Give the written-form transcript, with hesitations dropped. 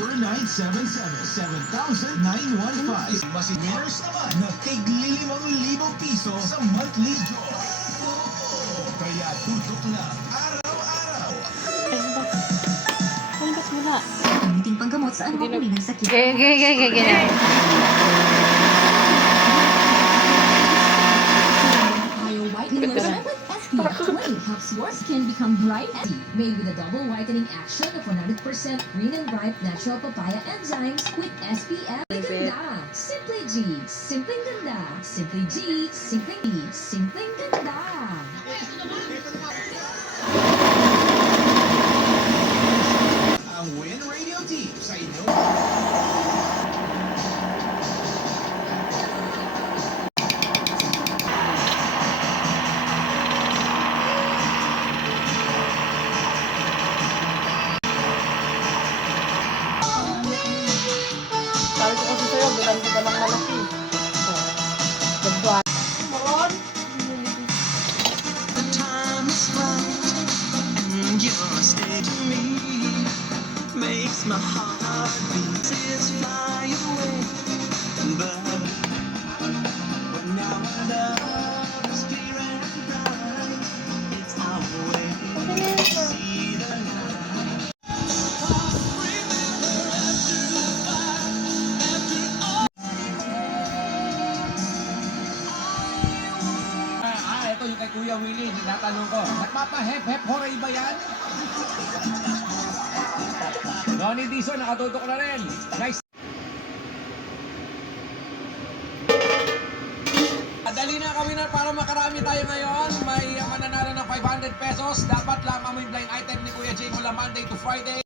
0977-7915. Mas winners naman na tig 5,000 piso sa monthly draw. Kaya tutok lang araw-araw. Palabas mo na. Gamitin panggamot sa anumang uri ng sakit. Ganyan. Whitening lotion with SPF 20 helps your skin become bright and deep. Made with a double whitening action of 100% green and bright natural papaya enzymes with SPF. Ganda! Simply G. Simply ganda. Simply G. Simply G. Simply ganda. Ang Win Radio Team sa inyo. Sabi ko kasi sa'yo, bilang ko pa lang malaki. Ganda. Maron? The time is right, and your stay to me makes my heart beat. Tears fly away, but now our love is clear and bright. It's our way to see the light. Ito yung kay Kuya Willie, tinatanong ko, nagpapahep-hep horay ba yan? Ronnie Dizon, nakatutok na rin. Nice. Dali na kami na para makarami tayo ngayon. May mananalo ng 500 pesos. Dapat lamang mo yung blind item ni Kuya Jay mula Monday to Friday.